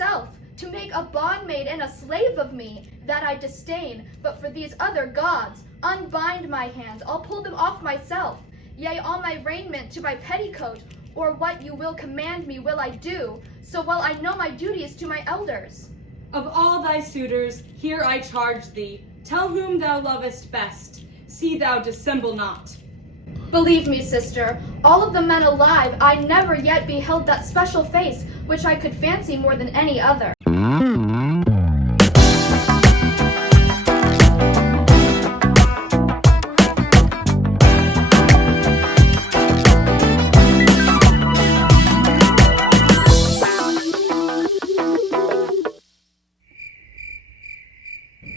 yourself, to make a bondmaid and a slave of me, that I disdain. But for these other gods, unbind my hands, I'll pull them off myself. Yea, all my raiment to my petticoat, or what you will command me will I do, so well I know my duty is to my elders. Of all thy suitors, here I charge thee, tell whom thou lovest best, see thou dissemble not. Believe me, sister, all of the men alive, I never yet beheld that special face, which I could fancy more than any other.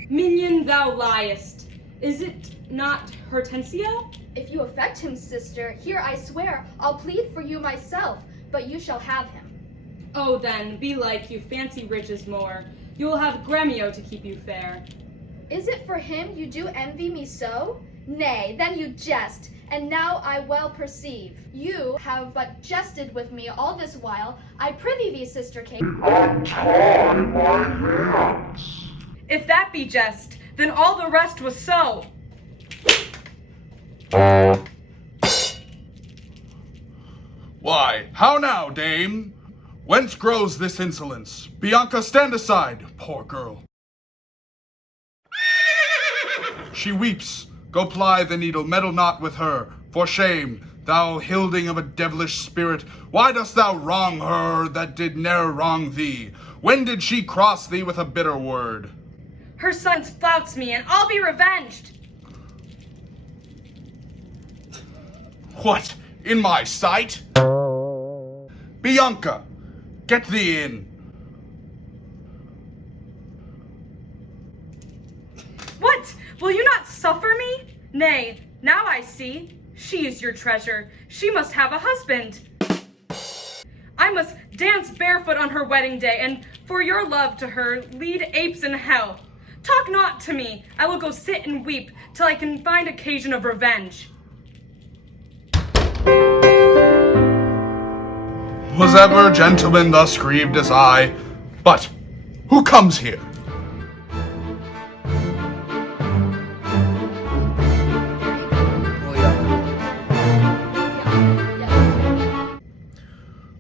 Minion, thou liest. Is it not Hortensio? If you affect him, sister, here I swear, I'll plead for you myself, but you shall have him. Oh then, belike you fancy riches more. You will have Gremio to keep you fair. Is it for him you do envy me so? Nay, then you jest, and now I well perceive. You have but jested with me all this while. I prithee thee, sister Kate. Untie my hands. If that be jest, then all the rest was so. Why, how now, dame? Whence grows this insolence? Bianca, stand aside, poor girl. She weeps. Go ply the needle, meddle not with her. For shame, thou hilding of a devilish spirit. Why dost thou wrong her that did ne'er wrong thee? When did she cross thee with a bitter word? Her sons flouts me, and I'll be revenged. What, in my sight? Bianca, get thee in. What? Will you not suffer me? Nay, now I see. She is your treasure. She must have a husband. I must dance barefoot on her wedding day, and for your love to her, lead apes in hell. Talk not to me. I will go sit and weep till I can find occasion of revenge. Was ever gentleman thus grieved as I? But who comes here?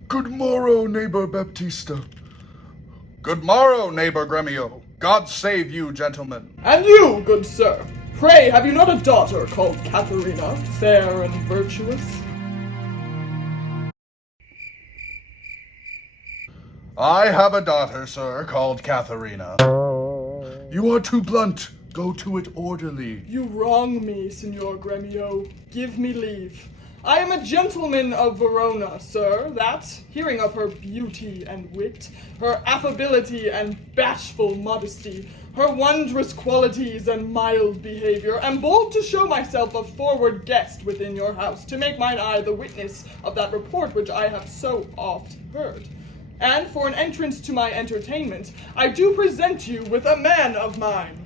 Good morrow, neighbor Baptista. Good morrow, neighbor Gremio. God save you, gentlemen. And you, good sir, pray have you not a daughter called Katharina, fair and virtuous? I have a daughter, sir, called Katharina. You are too blunt. Go to it orderly. You wrong me, Signor Gremio. Give me leave. I am a gentleman of Verona, sir, that, hearing of her beauty and wit, her affability and bashful modesty, her wondrous qualities and mild behavior, am bold to show myself a forward guest within your house, to make mine eye the witness of that report which I have so oft heard. And for an entrance to my entertainment, I do present you with a man of mine.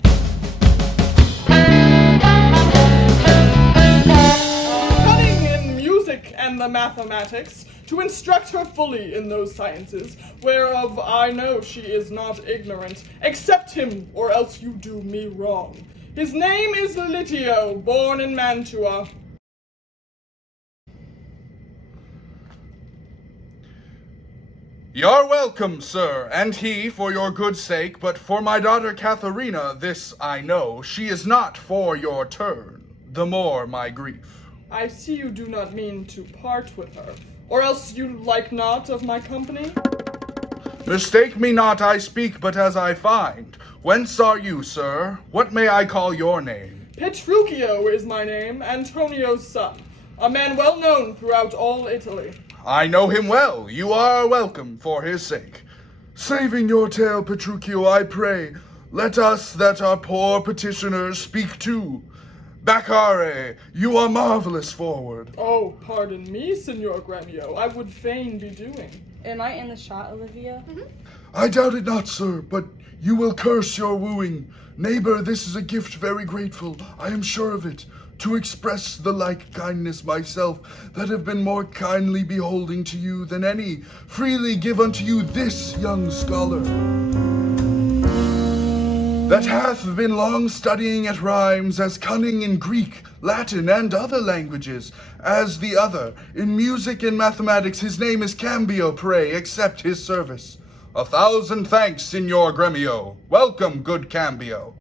Cunning in music and the mathematics, to instruct her fully in those sciences, whereof I know she is not ignorant. Accept him, or else you do me wrong. His name is Litio, born in Mantua. You're welcome, sir, and he for your good sake, but for my daughter Katharina, this I know, she is not for your turn, the more my grief. I see you do not mean to part with her, or else you like not of my company? Mistake me not, I speak but as I find. Whence are you, sir? What may I call your name? Petruchio is my name, Antonio's son, a man well known throughout all Italy. I know him well. You are welcome for his sake. Saving your tale, Petruchio, I pray, let us that are poor petitioners speak too. Bacchare, you are marvelous forward. Oh, pardon me, Signor Gremio, I would fain be doing. Am I in the shot, Olivia? I doubt it not, sir, but you will curse your wooing. Neighbor, this is a gift very grateful, I am sure of it. to express the like kindness myself, that have been more kindly beholding to you than any, freely give unto you this young scholar, that hath been long studying at rhymes, as cunning in Greek, Latin, and other languages, as the other. In music and mathematics his name is Cambio, pray accept his service. 1,000 thanks, Signor Gremio. Welcome, good Cambio.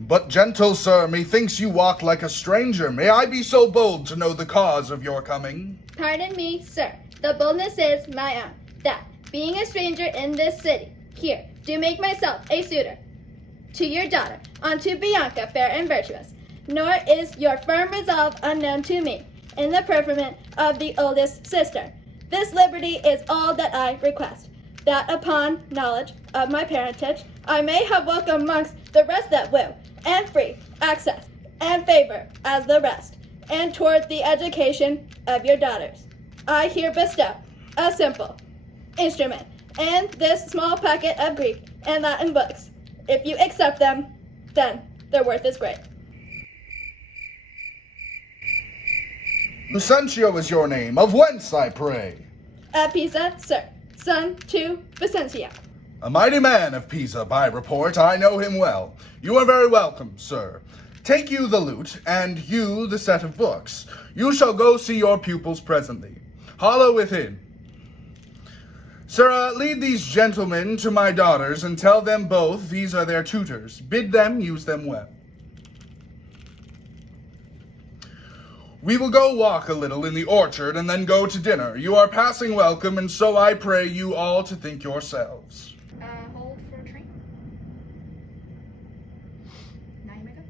But gentle sir, methinks you walk like a stranger. May I be so bold to know the cause of your coming? Pardon me, sir. The boldness is my own, that, being a stranger in this city, here, do make myself a suitor to your daughter, unto Bianca, fair and virtuous. Nor is your firm resolve unknown to me, in the preferment of the oldest sister. This liberty is all that I request, that upon knowledge of my parentage, I may have welcome amongst the rest that will, and free access and favor as the rest, and toward the education of your daughters, I here bestow a simple instrument and this small packet of Greek and Latin books. If you accept them, then their worth is great. Lucentio is your name. Of whence, I pray? Pisa, sir, son to Vicentia. A mighty man of Pisa, by report. I know him well. You are very welcome, sir. Take you the lute, and you the set of books. You shall go see your pupils presently. Hollow within. Sirrah, lead these gentlemen to my daughters, and tell them both these are their tutors. Bid them use them well. We will go walk a little in the orchard, and then go to dinner. You are passing welcome, and so I pray you all to think yourselves. Hold for a train. Now you may go.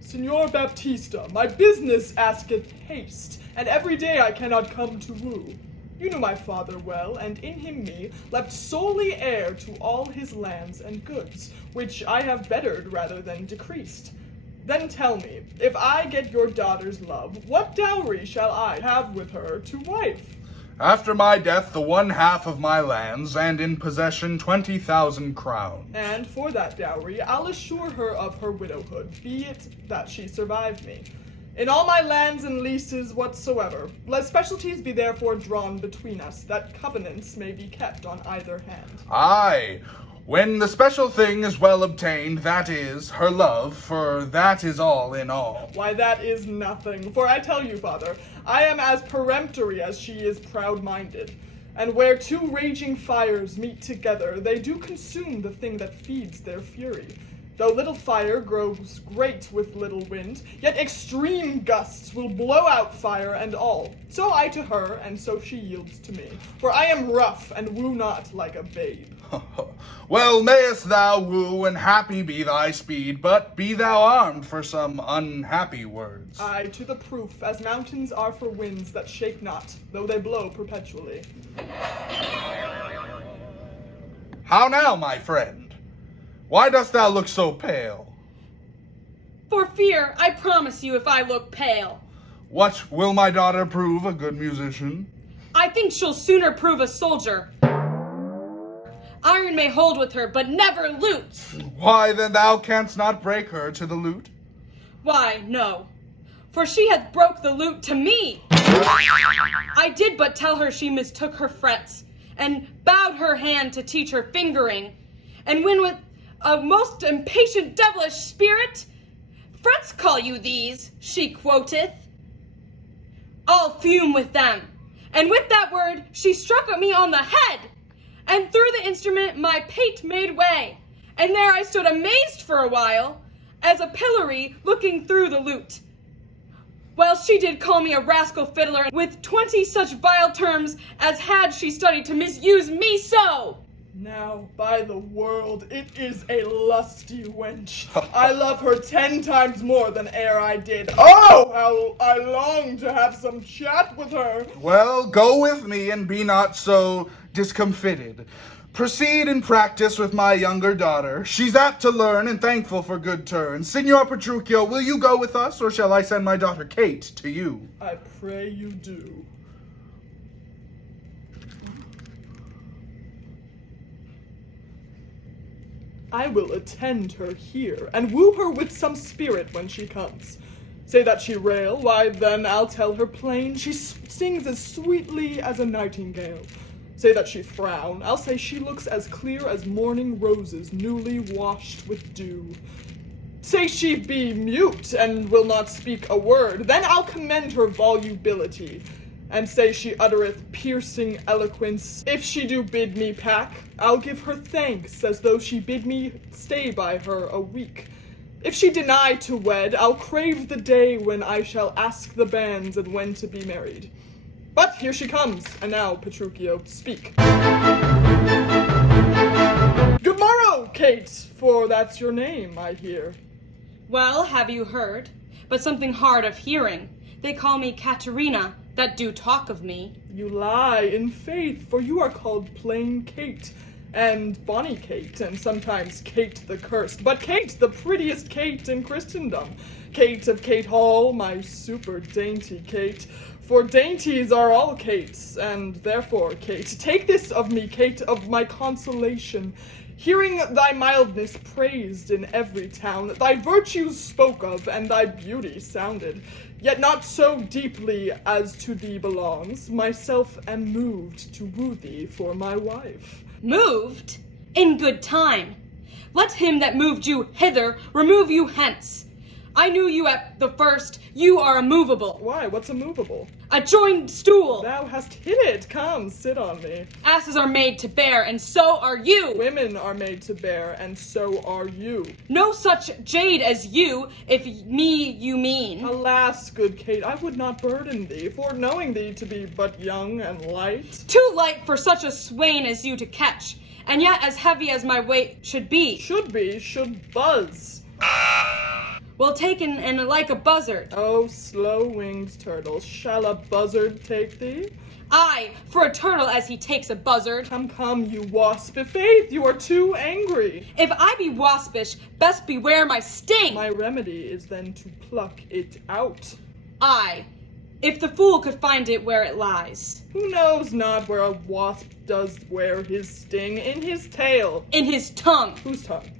Signor Baptista, my business asketh haste, and every day I cannot come to woo. You knew my father well, and in him me, left solely heir to all his lands and goods, which I have bettered rather than decreased. Then tell me, if I get your daughter's love, what dowry shall I have with her to wife? After my death, the 1/2 of my lands, and in possession 20,000 crowns. And for that dowry, I'll assure her of her widowhood, be it that she survive me. In all my lands and leases whatsoever, let specialties be therefore drawn between us, that covenants may be kept on either hand. Aye, when the special thing is well obtained, that is, her love, for that is all in all. Why, that is nothing, for I tell you, father, I am as peremptory as she is proud-minded. And where two raging fires meet together, they do consume the thing that feeds their fury. Though little fire grows great with little wind, yet extreme gusts will blow out fire and all. So I to her, and so she yields to me. For I am rough, and woo not like a babe. Well, mayest thou woo, and happy be thy speed, but be thou armed for some unhappy words. Aye, to the proof, as mountains are for winds that shake not, though they blow perpetually. How now, my friend? Why dost thou look so pale? For fear, I promise you, if I look pale. What, will my daughter prove a good musician? I think she'll sooner prove a soldier. Iron may hold with her, but never lutes. Why, then thou canst not break her to the lute? Why, no. For she hath broke the lute to me. I did but tell her she mistook her frets, and bowed her hand to teach her fingering. And when with a most impatient devilish spirit, frets call you these, she quoteth. I'll fume with them. And with that word, she struck at me on the head. And through the instrument my pate made way. And there I stood amazed for a while, as a pillory looking through the lute. While she did call me a rascal fiddler, with 20 such vile terms as had she studied to misuse me so. Now, by the world, it is a lusty wench. I love her 10 times more than e'er I did. Oh, how I long to have some chat with her. Well, go with me, and be not so discomfited. Proceed in practice with my younger daughter. She's apt to learn and thankful for good turns. Signor Petruchio, will you go with us, or shall I send my daughter Kate to you? I pray you do. I will attend her here, and woo her with some spirit when she comes. Say that she rail, why then I'll tell her plain, she sings as sweetly as a nightingale. Say that she frown, I'll say she looks as clear as morning roses newly washed with dew. Say she be mute and will not speak a word, then I'll commend her volubility, and say she uttereth piercing eloquence. If she do bid me pack, I'll give her thanks as though she bid me stay by her a week. If she deny to wed, I'll crave the day when I shall ask the banns and when to be married. But here she comes, and now, Petruchio, speak. Good morrow, Kate, for that's your name, I hear. Well, have you heard? But something hard of hearing. They call me Katerina, that do talk of me. You lie in faith, for you are called plain Kate, and bonny Kate, and sometimes Kate the Cursed, but Kate, the prettiest Kate in Christendom. Kate of Kate Hall, my super dainty Kate, for dainties are all Kates, and therefore, Kate, take this of me, Kate, of my consolation. Hearing thy mildness praised in every town, thy virtues spoke of, and thy beauty sounded, yet not so deeply as to thee belongs, myself am moved to woo thee for my wife. Moved? In good time. Let him that moved you hither remove you hence. I knew you at the first, you are immovable. Why, what's immovable? A joined stool. Thou hast hit it, come, sit on me. Asses are made to bear, and so are you. Women are made to bear, and so are you. No such jade as you, if me you mean. Alas, good Kate, I would not burden thee, for knowing thee to be but young and light. Too light for such a swain as you to catch, and yet as heavy as my weight should be. Should buzz. Well taken and like a buzzard. Oh, slow-winged turtle, shall a buzzard take thee? Aye, for a turtle as he takes a buzzard. Come, you wasp, i'faith, you are too angry. If I be waspish, best beware my sting. My remedy is then to pluck it out. Aye, if the fool could find it where it lies. Who knows not where a wasp does wear his sting? In his tail. In his tongue. Whose tongue?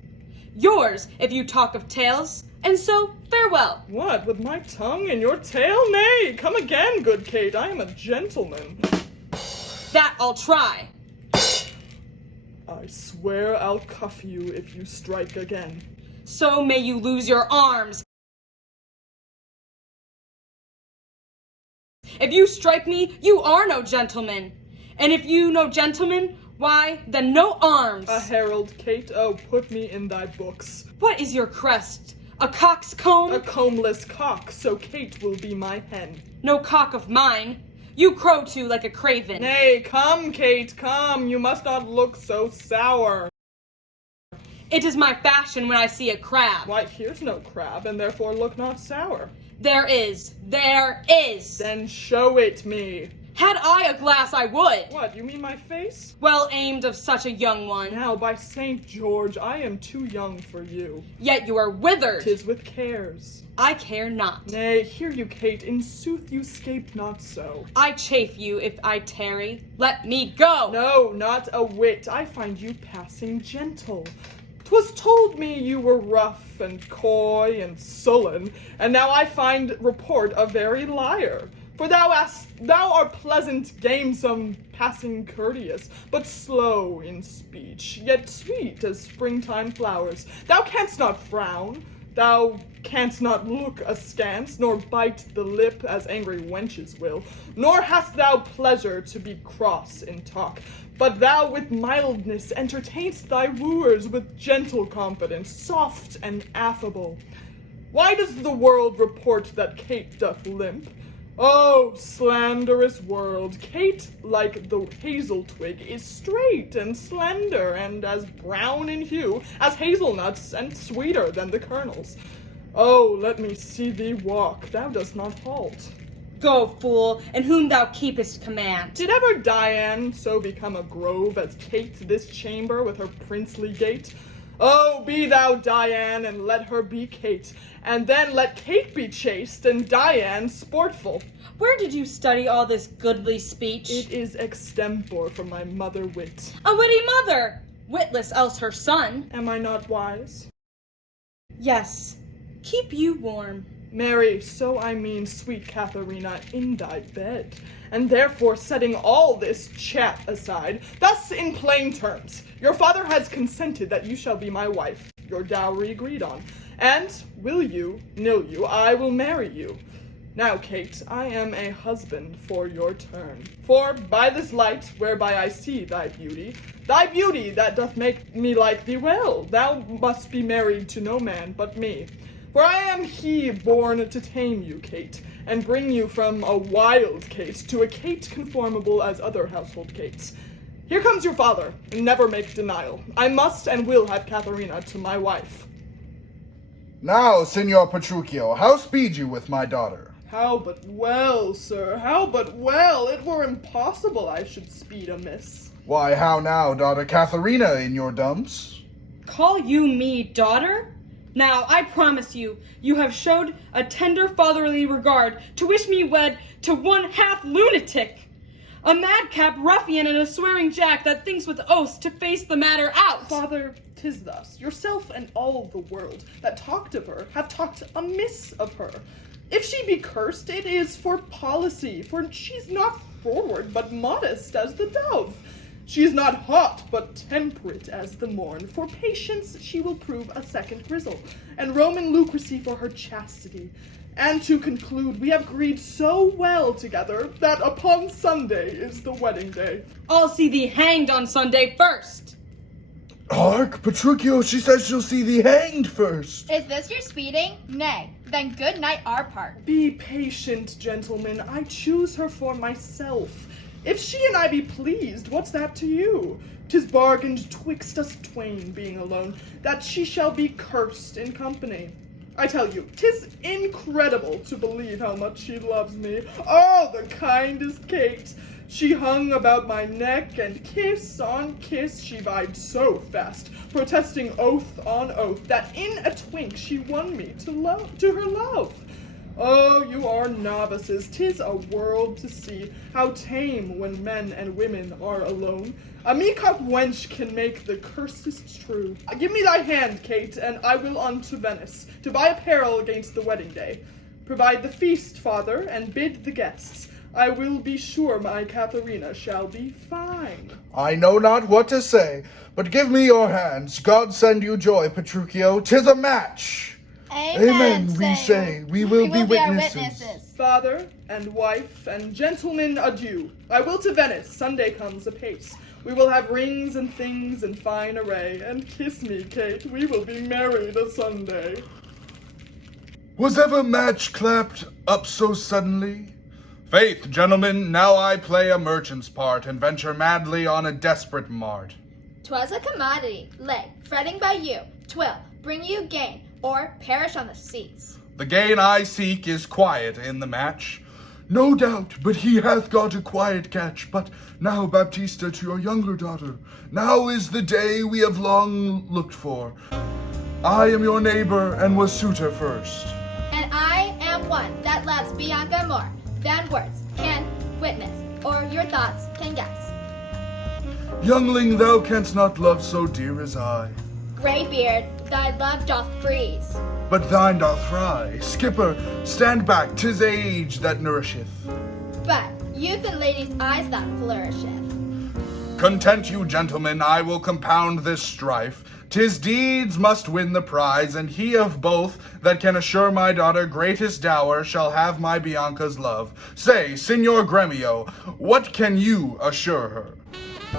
Yours, if you talk of tails. And so, farewell. What, with my tongue in your tail? Nay, come again, good Kate, I am a gentleman. That I'll try. I swear I'll cuff you if you strike again. So may you lose your arms. If you strike me, you are no gentleman. And if you no gentleman, why, then no arms. A herald, Kate, oh, put me in thy books. What is your crest? A cock's comb? A combless cock, so Kate will be my hen. No cock of mine. You crow too like a craven. Nay, come, Kate, come, you must not look so sour. It is my fashion when I see a crab. Why, here's no crab, and therefore look not sour. There is. There is. Then show it me. Had I a glass, I would. What, you mean my face? Well aimed of such a young one. Now, by St. George, I am too young for you. Yet you are withered. 'Tis with cares. I care not. Nay, hear you, Kate, in sooth you scape not so. I chafe you if I tarry. Let me go. No, not a whit. I find you passing gentle. 'Twas told me you were rough and coy and sullen, and now I find report a very liar. For thou art pleasant, gamesome, passing courteous, but slow in speech, yet sweet as springtime flowers. Thou canst not frown, thou canst not look askance, nor bite the lip as angry wenches will, nor hast thou pleasure to be cross in talk, but thou with mildness entertainst thy wooers with gentle confidence, soft and affable. Why does the world report that Kate doth limp? Oh, slanderous world, Kate, like the hazel twig, is straight and slender and as brown in hue as hazelnuts and sweeter than the kernels. Oh, let me see thee walk, thou dost not halt. Go, fool, and whom thou keepest command. Did ever Diane so become a grove as Kate this chamber with her princely gait? Oh, be thou Diane, and let her be Kate, and then let Kate be chaste, and Diane sportful. Where did you study all this goodly speech? It is extempore from my mother wit. A witty mother! witless else her son. Am I not wise? Yes, keep you warm. Marry, so I mean, sweet Katharina, in thy bed, and therefore setting all this chat aside, thus in plain terms, your father has consented that you shall be my wife, your dowry agreed on, and will you, nill you, I will marry you. Now, Kate, I am a husband for your turn, for by this light whereby I see thy beauty that doth make me like thee well, thou must be married to no man but me. For I am he born to tame you, Kate, and bring you from a wild Kate to a Kate conformable as other household Kates. Here comes your father, and never make denial. I must and will have Katharina to my wife. Now, Signor Petruchio, how speed you with my daughter? How but well, sir, how but well. It were impossible I should speed amiss. Why, how now, daughter Katharina, in your dumps? Call you me daughter? Now, I promise you, you have showed a tender fatherly regard to wish me wed to one half lunatic, a madcap ruffian and a swearing jack that thinks with oaths to face the matter out. Father, 'tis thus. Yourself and all the world that talked of her have talked amiss of her. If she be cursed, it is for policy, for she's not forward, but modest as the dove. She is not hot, but temperate as the morn. For patience she will prove a second grizzle, and Roman Lucrecy for her chastity. And to conclude, we have agreed so well together that upon Sunday is the wedding day. I'll see thee hanged on Sunday first. Hark, Petruchio, she says she'll see thee hanged first. Is this your speeding? Nay, then good night our part. Be patient, gentlemen. I choose her for myself. If she and I be pleased, what's that to you? 'Tis bargained twixt us twain, being alone, that she shall be cursed in company. I tell you, 'tis incredible to believe how much she loves me. Oh, the kindest Kate! She hung about my neck, and kiss on kiss she vied so fast, protesting oath on oath, that in a twink she won me to her love. Oh, you are novices. 'Tis a world to see, how tame when men and women are alone. A meacock wench can make the curses true. Give me thy hand, Kate, and I will unto Venice, to buy apparel against the wedding day. Provide the feast, father, and bid the guests. I will be sure my Katharina shall be fine. I know not what to say, but give me your hands. God send you joy, Petruchio. 'Tis a match. Amen, we say. We will be witnesses. Father and wife and gentlemen, adieu. I will to Venice. Sunday comes apace. We will have rings and things in fine array. And kiss me, Kate. We will be married a Sunday. Was ever match clapped up so suddenly? Faith, gentlemen, now I play a merchant's part, and venture madly on a desperate mart. 'Twas a commodity, lay, fretting by you, 'twill bring you gain, or perish on the seas. The gain I seek is quiet in the match. No doubt, but he hath got a quiet catch. But now, Baptista, to your younger daughter, now is the day we have long looked for. I am your neighbor, and was suitor first. And I am one that loves Bianca more than words can witness, or your thoughts can guess. Youngling, thou canst not love so dear as I. Greybeard, thy love doth freeze. But thine doth fry. Skipper, stand back, 'tis age that nourisheth. But youth and ladies' eyes that flourisheth. Content you, gentlemen, I will compound this strife. 'Tis deeds must win the prize, and he of both that can assure my daughter greatest dower shall have my Bianca's love. Say, Signor Gremio, what can you assure her?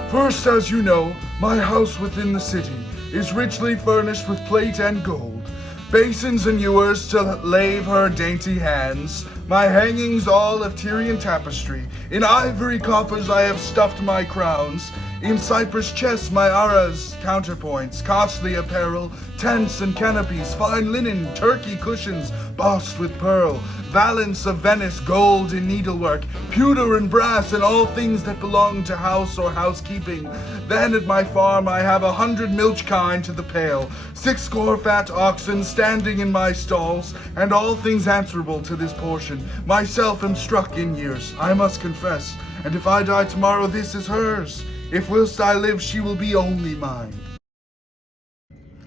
First, as you know, my house within the city is richly furnished with plate and gold, basins and ewers to lave her dainty hands, my hangings all of Tyrian tapestry, in ivory coffers I have stuffed my crowns, in cypress chests my arras, counterpoints, costly apparel, tents and canopies, fine linen, Turkey cushions, bossed with pearl, valance of Venice, gold and needlework, pewter and brass, and all things that belong to house or housekeeping. Then at my farm I have 100 milch kine to the pail, 60 fat oxen standing in my stalls, and all things answerable to this portion. Myself am struck in years, I must confess, and if I die tomorrow, this is hers. If whilst I live she will be only mine.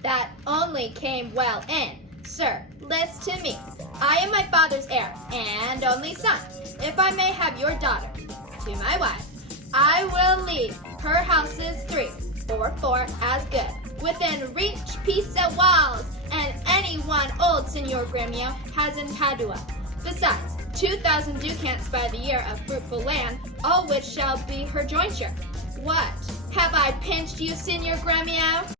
That only came well in. Sir, list to me. I am my father's heir and only son. If I may have your daughter to my wife, I will leave her houses 3 or 4 as good, within reach piece of walls, and anyone old Signor Gremio has in Padua. Besides, 2,000 ducats by the year of fruitful land, all which shall be her jointure. What? Have I pinched you, Signor Gremio?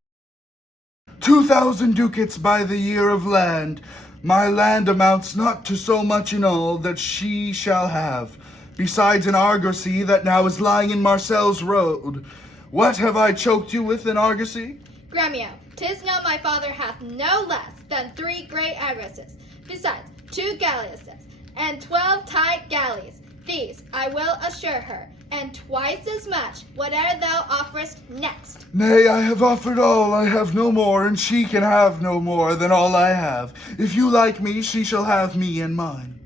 2,000 ducats by the year of land. My land amounts not to so much in all that she shall have, besides an argosy that now is lying in Marcel's road. What have I choked you with in argosy? Gremio, 'tis known my father hath no less than 3 great argosies, besides 2 galleasses, and 12 tight galleys. These I will assure her, and twice as much, whate'er thou offerest next. Nay, I have offered all, I have no more, and she can have no more than all I have. If you like me, she shall have me and mine.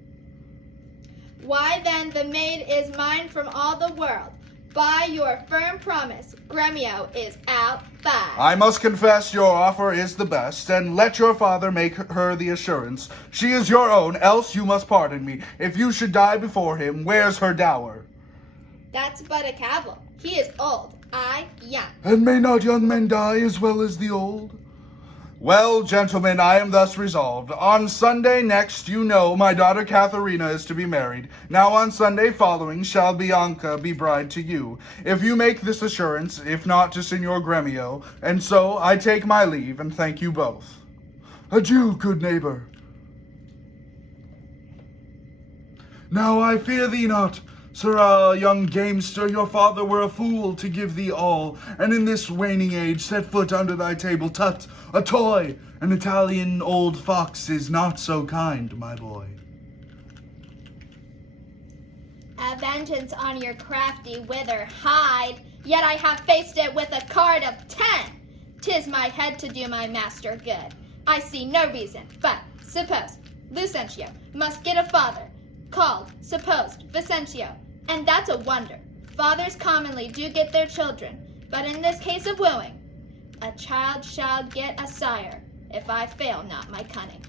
Why then the maid is mine from all the world. By your firm promise, Gremio is outside. I must confess your offer is the best, and let your father make her the assurance. She is your own, else you must pardon me. If you should die before him, where's her dower? That's but a cavil. He is old, I young. And may not young men die as well as the old? Well, gentlemen, I am thus resolved. On Sunday next, you know, my daughter Katharina is to be married. Now on Sunday following shall Bianca be bride to you. If you make this assurance, if not to Signor Gremio, and so I take my leave and thank you both. Adieu, good neighbor. Now I fear thee not. Sirrah, young gamester, your father were a fool to give thee all, and in this waning age set foot under thy table. Tut, a toy! An Italian old fox is not so kind, my boy. A vengeance on your crafty wither hide, yet I have faced it with a card of 10. 'Tis my head to do my master good. I see no reason, but suppose Lucentio must get a father, called, supposed, Vicentio, and that's a wonder. Fathers commonly do get their children, but in this case of wooing, a child shall get a sire, if I fail not my cunning.